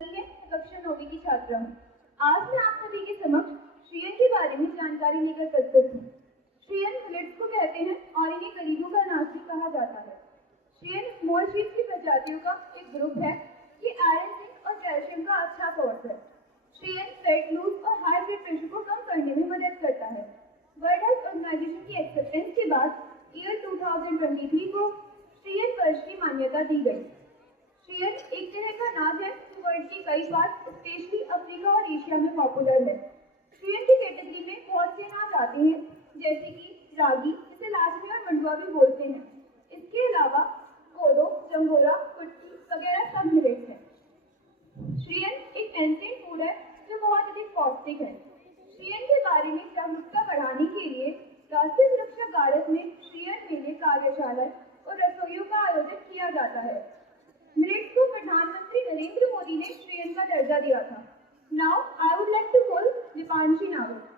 है कक्षा 9वीं की छात्रा हूँ। आज मैं आप सभी के समक्ष श्रियन के बारे में जानकारी लेकर प्रस्तुत हूँ। श्रियन मिलेट्स को कहते हैं और इन्हें गरीबों का अनाज भी कहा जाता है। श्रियन स्मॉल शीट्स की प्रजातियों का एक ग्रुप है। ये आयरन, जिंक और कैल्शियम का अच्छा सोर्स है। श्रियन फैट लूज और हाई ब्लड प्रेशर को कम करने में मदद करता है। वर्ल्ड हेल्थ ऑर्गेनाइजेशन की एक्सेप्टेंस के बाद ईयर 2023 को श्रियन वर्ष की मान्यता दी गई। श्रियन एक तरह का अनाज है जो वर्ल्ड के कई पार्ट, स्पेशली अफ्रीका और एशिया में पॉपुलर है। श्रियन की कैटेगरी में बहुत से अनाज आते हैं, जैसे कि रागी, जिसे लाजमी और मंडुआ भी बोलते हैं। इसके अलावा कोदो, जंगोरा, कुट्टी वगैरह सब मिलेट्स हैं। श्रियन एक एंशिएंट फूड है जो बहुत अधिक पौष्टिक है। श्रियन के बारे में जागरूकता बढ़ाने के लिए राष्ट्रीय सुरक्षा गारद में श्रियन मेले, कार्यशाला और रसोइयों का आयोजन किया जाता है। मिलेट्स को प्रधानमंत्री नरेंद्र मोदी ने श्रियन का दर्जा दिया था। Now I would like to call Deepanshi Nagar.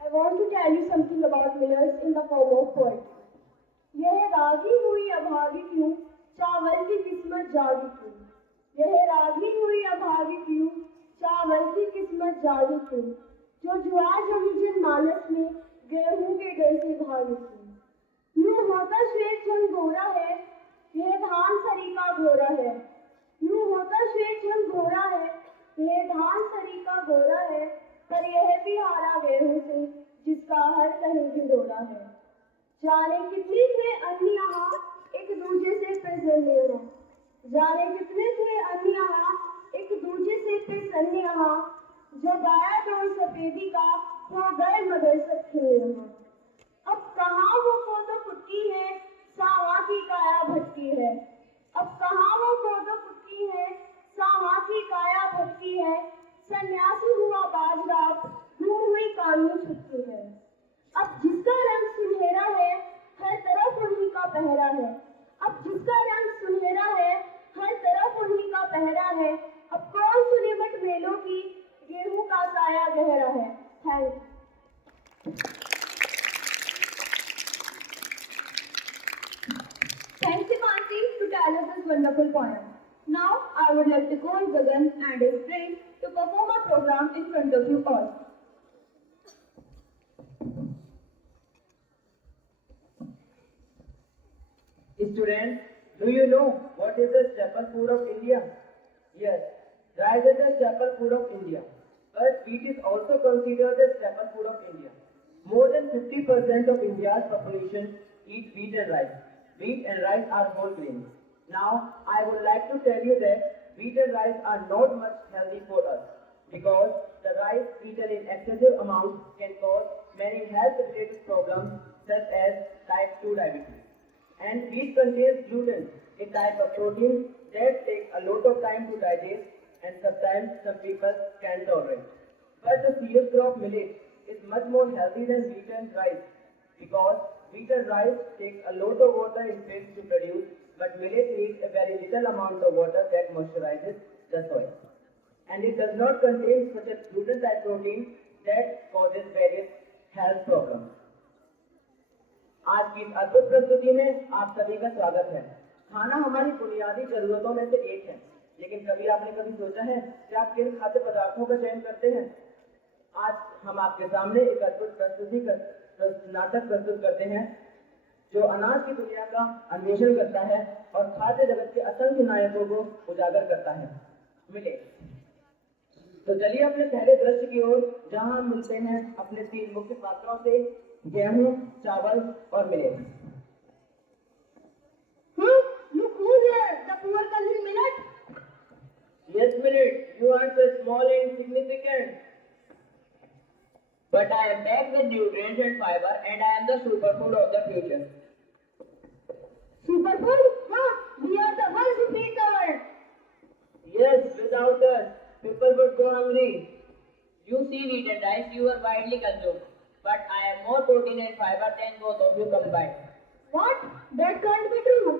I want to tell you something about millets in the form of poetry. यह रागी हुई अभागी क्यों, चावल की किस्मत जागी क्यों। यह रागी हुई अभागी क्यों, चावल की किस्मत जागी क्यों। जो ज्वार जमी जन मानस में, गेहूं के डर से भागी क्यों। यूं होता श्वेत जन गोरा है, यह धान सरी का घोरा है। यूं होता श्वेत जन गोरा है, यह धान सरी का घोरा है। पर यह भी हारा गेहूं से, जिसका हर कहीं ढिंढोरा है। जाने कितने थे अन्य यहाँ, एक दूजे से प्रसन्न यहाँ। जाने कितने थे अन्य यहाँ, एक दूजे से प्रसन्न यहाँ। जब आया दौर सफेदी का, हो गए मगर सब खिले यहाँ। अब कहाँ वो कोदो कुट्टी है, सावा की काया भटकी है। अब कहाँ वो कोदो कुट्टी है, सावा की काया भटकी है। सन्यासी हुआ बाजराप, गुम हुई कानूनी छुट्टी है। अब जिसका रंग सुनहरा है, हर तरफ उन्हीं का पहरा है। अब जिसका रंग सुनहरा है, हर तरफ उन्हीं का पहरा है। अब कौन सुने बट मेलों की, गेहूं का साया गहरा है। Thank you. Thanks Dipati to tell us this wonderful poem. Now I would like to call Gagan and his friends to perform a program in front of you all. Students, do you know what is the staple food of India? Yes, rice is the staple food of India. But wheat is also considered the staple food of India. More than 50% of India's population eat wheat and rice. Wheat and rice are whole grains. Now, I would like to tell you that wheat and rice are not much healthy for us because the rice eaten in excessive amounts can cause many health-related problems such as type 2 diabetes. And wheat contains gluten, a type of protein that takes a lot of time to digest and sometimes some people can't tolerate. But the cereal crop millet is much more healthy than wheat and rice because wheat and rice takes a lot of water in fields to produce, but millet needs a very little amount of water that moisturizes the soil. And it does not contain such a gluten type protein that causes various health problems. आज की इस अद्भुत प्रस्तुति में आप सभी का स्वागत है। खाना हमारी बुनियादी जरूरतों में से एक है, लेकिन कभी आपने कभी सोचा है कि आप किन खाद्य पदार्थों का चयन करते हैं? आज हम आपके सामने एक अद्भुत नाटक प्रस्तुत करते हैं जो अनाज की दुनिया का अन्वेषण करता है और खाद्य जगत के असंख्य नायकों को उजागर करता है। मिले तो चलिए अपने पहले दृश्य की ओर, जहां हम मिलते हैं अपने 3 मुख्य पात्रों से, गेहूं, चावल और millet. Look who's here, the poor cousin millet. Yes, millet, you are so small and insignificant. But I am packed with nutrients and fiber, and I am the superfood of the future. Superfood? Huh? We are the ones who feed the world. Yes, without us, people would go hungry. You see wheat and rice, you are widely consumed. But I have more protein and fiber than both of you combined. What? That can't be true.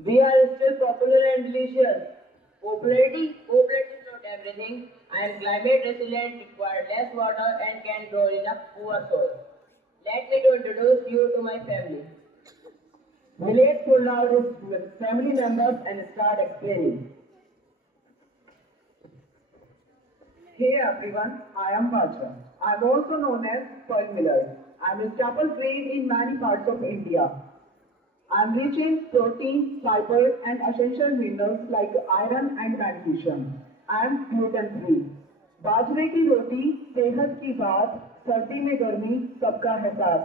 We are still popular and delicious. Popularity is not everything. I and climate resilient, require less water and can grow in a poor soil. Let me to introduce you to my family. Village pulled out his family members and start explaining. Hey everyone, I am Bacha. I am also known as Pearl Miller. I am a staple grain in many parts of India. I am rich in protein, fiber and essential minerals like iron and magnesium. I am gluten free. बाजरे की रोटी, सेहत की बात, सर्दी में गर्मी, सबका है साथ.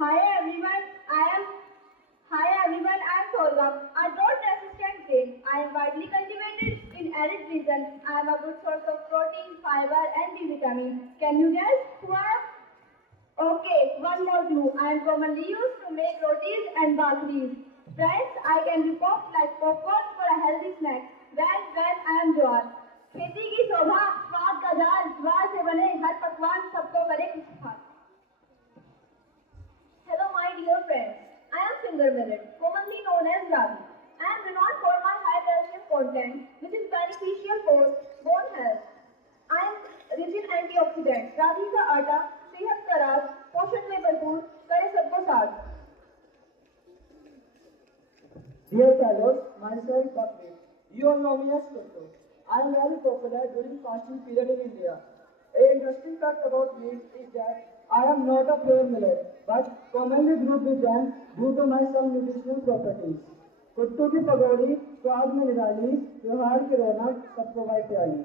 Hi everyone, I am sorghum, a drought-resistant grain. I am widely cultivated in arid regions. I am a good source of protein, fiber, and B vitamins. Can you guess who I am? Okay, one more clue. I am commonly used to make rotis and bhakris. Friends, I can be popped like popcorn for a healthy snack. Well, I am Jawar. खेती की शोभा, स्वाद का jar, ज्वार से बने हर पकवान सबको करे खुशहाल. Hello my dear friends, I am finger millet, commonly known as ragi. I am renowned for my high calcium content, which is beneficial for bone health. I am rich in antioxidants. Ragi का आटा सेहत का राज, पोषण में भरपूर, करे सबको साथ. Dear fellows, myself Bakri. You all know me as Kuttu. I am very popular during fasting period in India. An interesting fact about me is that I am not a pure millet, but commonly grouped with them due to my some nutritional properties. कुट्टू की पगोड़ी, स्वाद में निराली, त्योहार की रौनक, सबको भाई प्याली.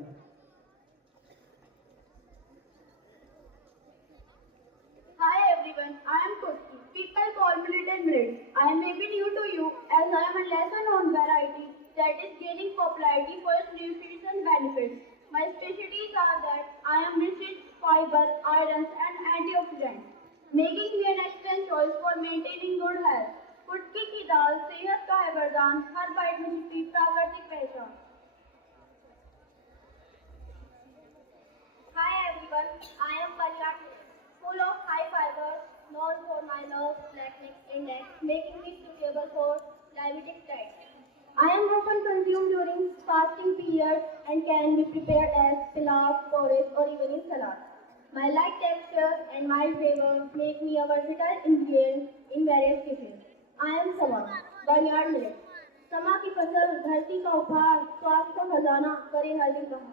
Hi everyone, I am Kuttu. People call me Little Millet. I may be new to you as I am a lesser known variety that is gaining popularity for its nutrition benefits. My specialties are that I am rich in fiber, irons and antioxidants, making me an excellent choice for maintaining good health. कुटकी की दाल सेहत का है वरदान, हर bite में छिपी प्राकृतिक पहचान. Hi everyone, I am Paryat, full of high fiber, known for my low glycemic index, making me suitable for diabetic diet. I am often consumed during fasting periods and can be prepared as pilau, porridge or even in salad. My light texture and mild flavor make me a versatile ingredient in various dishes. I am Sama, barnyard millet. समा की फसल, धरती का उपहार, स्वास्थ्य का खजाना, करे हल्दी कहा.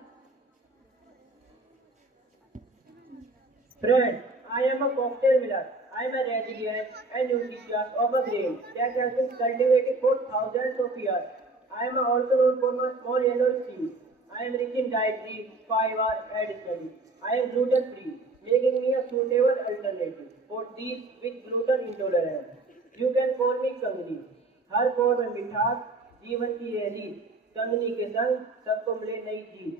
Friends, I am a cocktail miller. I am a resilient and nutritious of a grain that has been cultivated for thousands of years. I am also known for my small yellow seeds. I am rich in dietary fiber additionally. I am gluten free, making me a suitable alternative for these with gluten intolerance. You can call me कंगनी. हर कौर में मिठास, जीवन की ये रीत, कंगनी के संग सबको मिले नई जीत.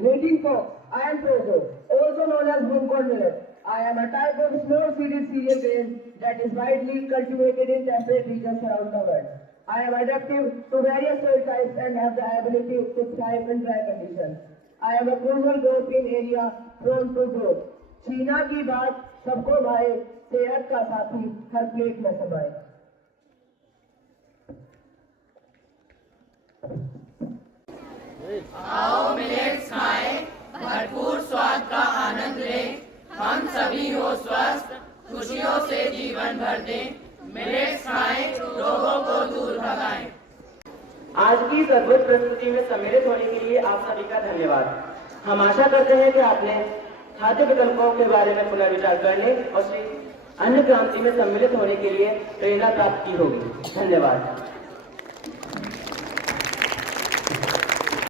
Greeting folks, I am Prozo, also known as broomcorn millet. I am a type of small-seeded cereal grain that is widely cultivated in temperate regions around the world. I am adaptive to various soil types and have the ability to thrive in dry conditions. I am a crucial growth in area prone to drought. चीना की बात सबको भाए, सेहत का साथी हर plate में समाए. आओ मिलेट्स खाएं, भरपूर स्वाद का आनंद लें, हम सभी हो स्वस्थ, खुशियों से जीवन भर दें. मिलेट्स खाएं, रोगों को दूर भगाएं. आज की इस अद्भुत प्रस्तुति में सम्मिलित होने के लिए आप सभी का धन्यवाद. हम आशा करते हैं कि आपने खाद्य विकल्पों के बारे में पुनर्विचार करने और श्री अन्न क्रांति में सम्मिलित होने के लिए प्रेरणा प्राप्त की होगी. धन्यवाद.